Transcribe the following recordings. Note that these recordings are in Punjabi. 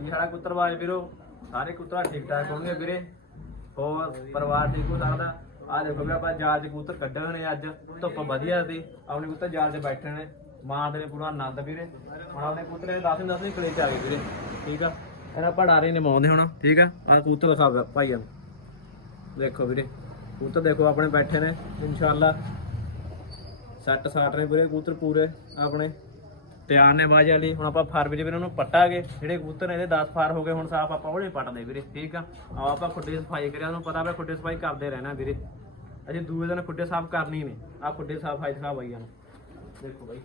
ਇਹ ਸਾਡਾ ਕੁੱਤਰਵਾਜ ਵੀਰੋ, ਸਾਰੇ ਕੁੱਤਰਾ ਠੀਕ ਠਾਕ ਹੋਣਗੇ ਵੀਰੇ। ਹੋਰ ਪਰਿਵਾਰ ਠੀਕ ਹੋ ਸਕਦਾ? ਆ ਦੇਖੋ ਵੀ ਆਪਾਂ ਜਾਲ 'ਚ ਕਬੂਤਰ ਕੱਢੇ ਨੇ ਅੱਜ। ਧੁੱਪ ਵਧੀਆ ਸੀ। ਆਪਣੇ ਕਬੂਤਰ ਜਾਲ 'ਚ ਬੈਠੇ ਨੇ। ਮਾਰਦੇ ਨੇ ਪੂਰਾ ਆਨੰਦ ਵੀਰੇ। ਹੁਣ ਆਪਣੇ ਕਬੂਤਰ 10 10 ਨਹੀਂ ਕਲੇ 'ਚ ਆ ਗਏ ਵੀਰੇ। ਠੀਕ ਆ? ਇਹਨਾਂ ਪੜਾਰੇ ਨੇ ਮਾਉਂਦੇ ਹੁਣ। ਠੀਕ ਆ? ਆ ਕਬੂਤਰ ਦਿਖਾ ਭਾਈਆਂ ਦੇਖੋ ਵੀਰੇ। ਕਬੂਤਰ ਦੇਖੋ ਆਪਣੇ ਬੈਠੇ ਨੇ। ਇਨਸ਼ਾਅੱਲਾ। ਸੱਟ ਸਾਟ ਨੇ ਵੀਰੇ ਕਬੂਤਰ ਪੂਰੇ ਆਪਣੇ। ਤਿਆਰ ਨੇ ਬਾਜ ਵਾਲੀ ਹੁਣ ਆਪਾਂ ਫਾਰ ਵਿੱਚ ਵੀਰੇ ਉਹਨੂੰ ਪੱਟਾਂਗੇ। ਜਿਹੜੇ ਕਬੂਤਰ ਨੇ ਇਹਦੇ 10 ਫਾਰ ਹੋ ਗਏ, ਹੁਣ ਸਾਫ਼ ਆਪਾਂ ਉਹਦੇ ਪੱਟਦੇ ਵੀਰੇ, ਠੀਕ ਆ? ਆਓ ਆਪਾਂ ਖੁੱਡੇ ਸਫ਼ਾਈ ਕਰਿਆ ਉਹਨੂੰ ਪਤਾ ਵੀ ਖੁੱਡੇ ਸਫ਼ਾਈ ਕਰਦੇ ਰਹਿਣਾ ਵੀਰੇ। ਅਜੇ ਦੂਏ ਦਿਨ ਖੁੱਡੇ ਸਾਫ਼ ਕਰਨੀ ਨੇ। ਆ ਖੁੱਡੇ ਸਫ਼ਾਈ ਦਿਖਾ ਬਾਈਆਂ ਨੂੰ ਦੇਖੋ ਬਾਈ।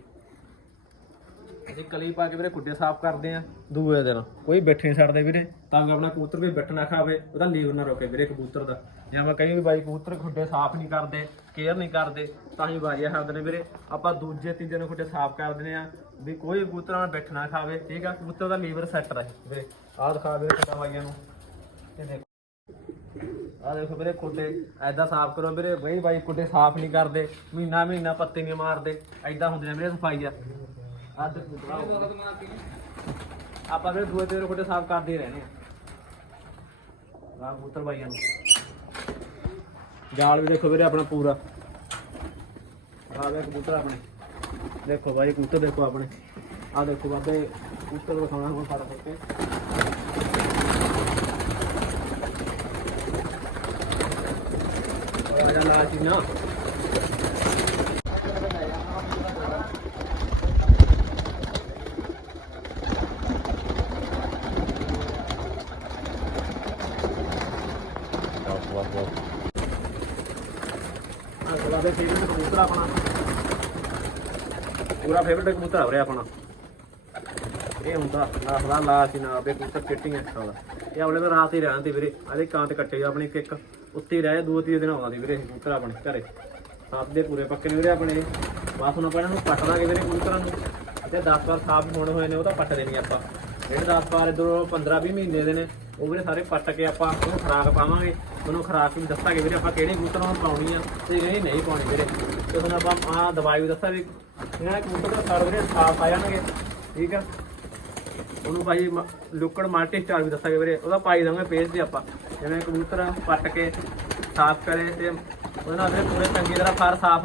ਅਸੀਂ ਕਲੀ ਪਾ ਕੇ ਵੀਰੇ ਖੁੱਡੇ ਸਾਫ਼ ਕਰਦੇ ਆ ਦੂਏ ਦਿਨ। ਕੋਈ ਬੈਠੇ ਨਹੀਂ ਛੱਡਦੇ ਵੀਰੇ। ਤਾਂ ਕਿ ਆਪਣਾ ਕਬੂਤਰ ਵੀ ਬੈਠਣਾ ਖਾਵੇ ਉਹਦਾ ਲੀਵਰ ਨਾ ਰੋਕੇ ਵੀਰੇ ਕਬੂਤਰ ਦਾ। ਜਾਂ ਮੈਂ ਕਹੀ ਵੀ ਬਾਈ ਕਬੂਤਰ ਖੁੱਡੇ ਸਾਫ਼ ਨਹੀਂ ਕਰਦੇ ਕੇਅਰ ਨਹੀਂ ਕਰਦੇ ਤਾਂ ਹੀ ਬਾਜੀਆਂ ਖਾਂਦੇ ਨੇ ਵੀਰੇ ਆਪਾਂ ਦੂਜੇ ਤੀਜੇ ਨੂੰ ਖੁੱਡੇ ਸਾਫ਼ ਕਰ ਦਿੰਦੇ ਆ ਵੀ ਕੋਈ ਕਬੂਤਰ ਨਾਲ ਬੈਠਣਾ ਖਾਵੇ ਠੀਕ ਆ? ਕਬੂਤਰ ਦਾ ਲੀਵਰ ਸੈੱਟ ਰਹੇ। ਵੀਰੇ ਆਹ ਦਿਖਾ ਵੀਰੇ ਕਿੰਨਾ ਬਾਈਆਂ ਨੂੰ। ਤੇ ਦੇਖੋ। ਆ ਦੇਖੋ ਵੀਰੇ ਖੁੱਡੇ ਐਦਾਂ ਸਾਫ਼ ਕਰੋ ਵੀਰੇ। ਬਈ ਬਾਈ ਖੁੱਡੇ ਸਾਫ਼ ਨਹੀਂ ਕਰਦੇ ਮਹੀਨਾ ਮਹੀਨਾ ਪੱਤੇ ਨਹੀਂ ਮਾਰਦੇ। ਐਦਾਂ ਹੁੰਦੇ ਨੇ ਵੀਰੇ ਸਫ਼ਾਈ ਆ ਆ ਆਪਾਂ ਫਿਰ ਦੂਏ ਤੇਰੇ ਖੁੱਡੇ ਸਾਫ਼ ਕਰਦੇ ਹੀ ਰਹਿਣੇ ਆ ਰਾਮ ਕਬੂਤਰ ਬਾਈਆਂ ਨੂੰ। ਜਾਲ ਵੀ ਦੇਖੋ ਵੀਰੇ ਆਪਣਾ ਪੂਰਾ। ਆ ਵੇ ਕਬੂਤਰ ਆਪਣੇ। ਦੇਖੋ ਬਾਈ, ਕਬੂਤਰ ਦੇਖੋ ਆਪਣੇ। ਆ ਦੇਖੋ ਬਾਬੇ, ਕਬੂਤਰ ਦਿਖਾਉਣਾ ਹੁਣ ਫੜ ਕੇ। ਆ ਜਾ ਲਾ ਜੀ ਨਾ ਆ ਥੋੜਾ ਦੇ ਫੇਵਰਟ ਕਬੂਤਰ ਆਪਣਾ ਪੂਰਾ ਫੇਵਰਟ ਕਬੂਤਰ ਆ ਰਿਹਾ ਆਪਣਾ। ਇਹ ਹੁੰਦਾ ਲਾਖਲਾ ਲਾ ਨਾ ਬੇ ਕਬੂਤਰ ਫਿੱਟਿੰਗ ਐਕਸਟਰਾ ਦਾ ਇਹ ਅਗਲੇ ਦਿਨ ਰਾਤ ਹੀ ਰਹਿਣ ਤੇ ਵੀਰੇ ਆਦੇ ਕਾਂ ਕੱਟੇ ਜਾ ਆਪਣੀ ਕਿੱਕ ਉੱਤੇ ਰਹਿ ਰਹੇ, ਦੋ ਤੀਏ ਦਿਨ ਆਉਂਦਾ ਦੀ ਵੀਰੇ ਇਹ ਕਬੂਤਰ ਆਪਣੇ ਘਰੇ। ਸਾਫ਼ ਦੇ ਪੂਰੇ ਪੱਕੇ ਨੇ ਵੀਰੇ ਆਪਣੇ ਬਸ ਹੁਣ ਆਪਾਂ ਇਹਨਾਂ ਨੂੰ ਪੱਟ ਦਾਂਗੇ ਵੀਰੇ ਕਬੂਤਰਾਂ ਨੂੰ। ਅਤੇ 10 ਵਾਰ ਸਾਫ਼ ਹੋਣ ਹੋਏ ਨੇ, ਉਹ ਤਾਂ ਪੱਟ ਦੇਣੀ ਆਪਾਂ। ਜਿਹੜੇ 10 ਵਾਰ ਦੋ 15 20 ਮਹੀਨੇ ਦੇ ਨੇ, ਉਹ ਵੀਰੇ ਸਾਰੇ ਪੱਟ ਕੇ ਆਪਾਂ ਉਹਨੂੰ ਖਰਾਕ ਪਾਵਾਂਗੇ, ਉਹਨੂੰ ਖਰਾਕ ਵੀ ਦੱਸਾਂਗੇ ਵੀਰੇ ਆਪਾਂ ਕਿਹੜੇ ਕਬੂਤਰ ਨੂੰ ਪਾਉਣੀ ਆ ਤੇ ਕਿਹੜੀ ਨਹੀਂ ਪਾਉਣੀ ਵੀਰੇ। ਤੇ ਹੁਣ ਆਪਾਂ ਆ ਦਵਾਈ ਵੀ ਦੱਸਾਂਗੇ, ਇਹਨਾਂ ਇਹਨਾਂ ਕਬੂਤਰ ਦਾ ਵੀਰੇ ਸਾਫ਼ ਆ ਜਾਣਗੇ ਠੀਕ ਆ? ਉਹਨੂੰ ਭਾਈ ਮ- ਲੁੱਕੜ ਮਲਟੀ ਸਟਾਰ ਵੀ ਦੱਸਾਂਗੇ ਵੀਰੇ, ਉਹਦਾ ਪਾਈ ਦਾਂਗੇ ਪੇਜ ਤੇ ਆਪਾਂ, ਜਿਵੇਂ ਕਬੂਤਰ ਪੱਟ ਕੇ ਸਾਫ਼ ਕਰੇ ਤੇ ਉਹਦੇ ਨਾਲ ਵੀਰੇ ਪੂਰੇ ਚੰਗੀ ਤਰ੍ਹਾਂ ਫਰ ਸਾਫ਼